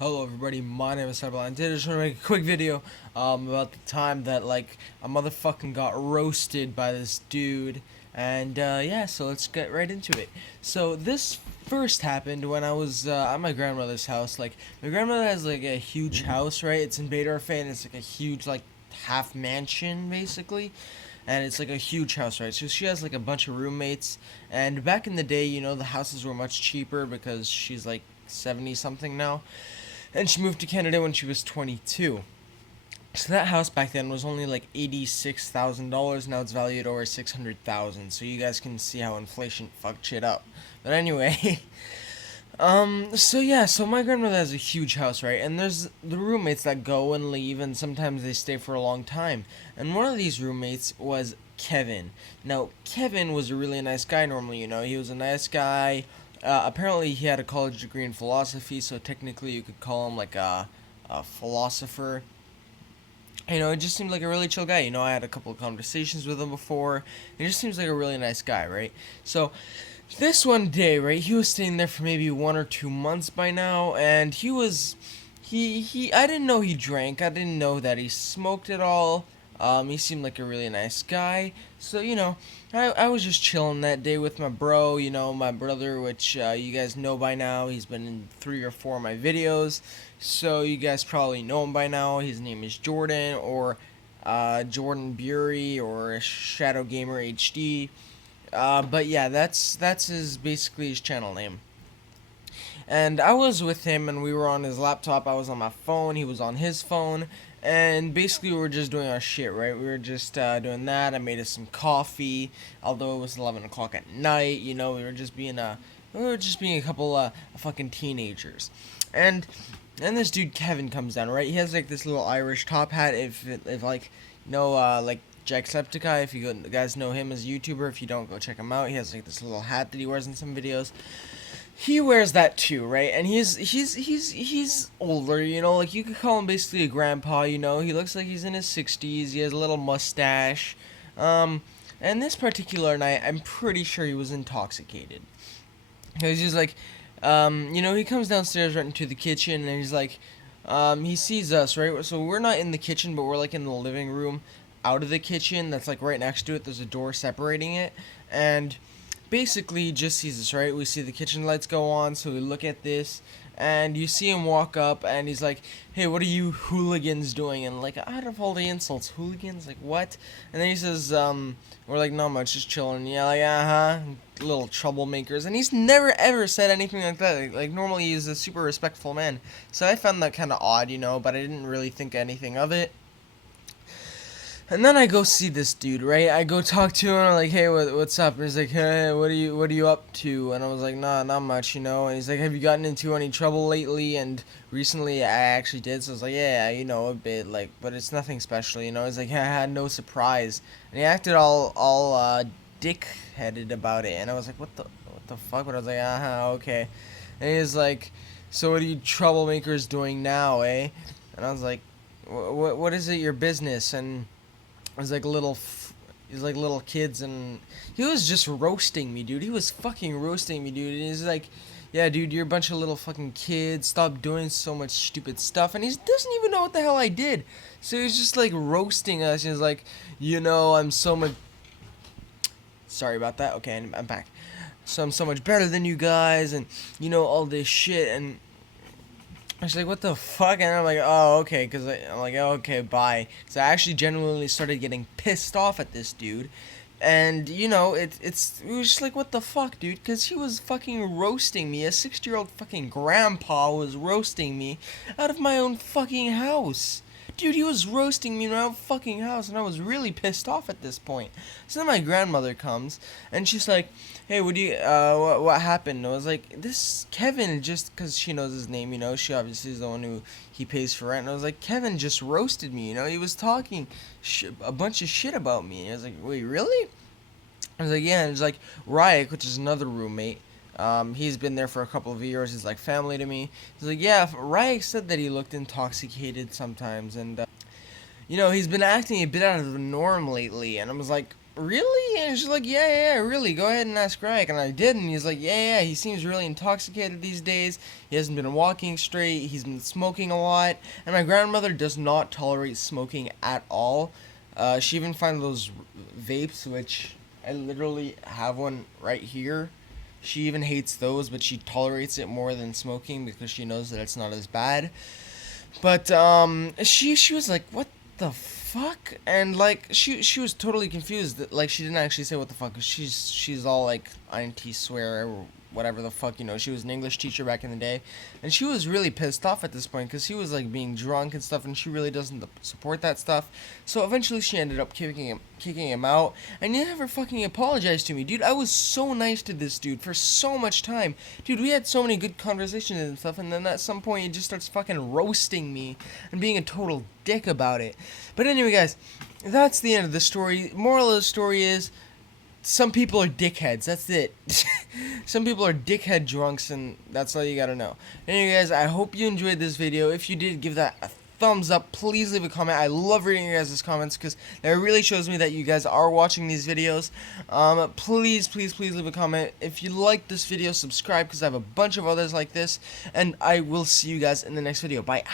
Hello everybody, my name is CyberLion. Today I just want to make a quick video about the time that a motherfucking got roasted by this dude. And yeah, so let's get right into it. So this first happened when I was at my grandmother's house. Like, my grandmother has like a huge house, right? It's in Beta and it's like a huge like half mansion basically. And it's like a huge house, right? So she has like a bunch of roommates. And back in the day, the houses were much cheaper because she's like 70 something now, and she moved to Canada when she was 22. So that house back then was only like $86,000. Now it's valued over 600,000. So you guys can see how inflation fucked shit up. But anyway, so yeah, so my grandmother has a huge house, right? And there's the roommates that go and leave, and sometimes they stay for a long time. And one of these roommates was Kevin. Now, Kevin was a really nice guy normally, he was a nice guy. Apparently, he had a college degree in philosophy, so technically you could call him like a philosopher. It just seemed like a really chill guy. I had a couple of conversations with him before. He just seems like a really nice guy, right? So, this one day, right, he was staying there for maybe 1 or 2 months by now, and I didn't know he drank. I didn't know that he smoked at all. He seemed like a really nice guy. So, I was just chilling that day with my bro, my brother, which you guys know by now. He's been in 3 or 4 of my videos. So, you guys probably know him by now. His name is Jordan, or Jordan Bury, or Shadow Gamer HD. But yeah, that's basically his channel name. And I was with him, and we were on his laptop. I was on my phone. He was on his phone. And basically, we were just doing our shit, right? We were just doing that. I made us some coffee, although it was 11 o'clock at night. We were just being a couple fucking teenagers. And this dude Kevin comes down, right? He has like this little Irish top hat. If like like Jacksepticeye, if you guys know him as a YouTuber, if you don't, go check him out. He has like this little hat that he wears in some videos. He wears that too, right? And he's older, like you could call him basically a grandpa, He looks like he's in his 60s. He has a little mustache. And this particular night, I'm pretty sure he was intoxicated. He's just like, he comes downstairs right into the kitchen, and he's like, he sees us, right? So we're not in the kitchen, but we're like in the living room, out of the kitchen. That's like right next to it. There's a door separating it, and basically he just sees us, right? We see the kitchen lights go on, so we look at this, and you see him walk up, and he's like, "Hey, what are you hooligans doing?" And like, out of all the insults, hooligans, like what? And then he says, we're like, "Not much, just chilling." Yeah, like, little troublemakers. And he's never ever said anything like that. Like normally he's a super respectful man. So I found that kind of odd, but I didn't really think anything of it. And then I go see this dude, right? I go talk to him. I'm like, "Hey, what's up?" And he's like, "Hey, what are you up to?" And I was like, "Nah, not much, And he's like, "Have you gotten into any trouble lately?" And recently, I actually did. So I was like, "Yeah, a bit, like, but it's nothing special, He's like, "Yeah, I had no surprise," and he acted all dick-headed about it. And I was like, "What the fuck?" But I was like, okay." And he's like, "So what are you troublemakers doing now, eh?" And I was like, "What is it? Your business?" And He's like little kids, and he was just roasting me, dude. He was fucking roasting me, dude. And he's like, "Yeah, dude, you're a bunch of little fucking kids. Stop doing so much stupid stuff." And he doesn't even know what the hell I did. So he's just like roasting us. He's like, "I'm so much." Sorry about that. Okay, I'm back. So I'm so much better than you guys, and all this shit. And she's like, "What the fuck?" And I'm like, "Oh, okay," because I'm like, "Oh, okay, bye." So I actually genuinely started getting pissed off at this dude, and it was just like, "What the fuck, dude?" Because he was fucking roasting me. A 60-year-old fucking grandpa was roasting me out of my own fucking house. Dude, he was roasting me in my own fucking house, and I was really pissed off at this point. So then my grandmother comes, and she's like, "Hey, what happened?" And I was like, "This Kevin," just because she knows his name, she obviously is the one who he pays for rent. And I was like, "Kevin just roasted me, he was talking a bunch of shit about me." And I was like, "Wait, really?" I was like, "Yeah." And it's like, Ryek, which is another roommate, he's been there for a couple of years. He's like family to me. He's like, "Yeah, Ryek said that he looked intoxicated sometimes, and he's been acting a bit out of the norm lately." And I was like, really? And she's like, yeah, really, go ahead and ask Greg. And I did, and he's like, yeah, he seems really intoxicated these days. He hasn't been walking straight, he's been smoking a lot. And my grandmother does not tolerate smoking at all. She even finds those vapes, which I literally have one right here. She even hates those, but she tolerates it more than smoking because she knows that it's not as bad. But she was like, "What the fuck?" And like she was totally confused. Like she didn't actually say what the fuck. She's all like INT swear or whatever the fuck. She was an English teacher back in the day, and she was really pissed off at this point because he was like being drunk and stuff, and she really doesn't support that stuff. So eventually she ended up kicking him out, and he never fucking apologized to me, dude. I was so nice to this dude for so much time, dude. We had so many good conversations and stuff, and then at some point he just starts fucking roasting me and being a total dick about it. But anyway, guys, that's the end of the story. Moral of the story is, some people are dickheads. That's it. Some people are dickhead drunks, and that's all you gotta know. Anyway, guys, I hope you enjoyed this video. If you did, give that a thumbs up. Please leave a comment. I love reading your guys' comments because that really shows me that you guys are watching these videos. Please leave a comment. If you like this video, subscribe because I have a bunch of others like this. And I will see you guys in the next video. Bye.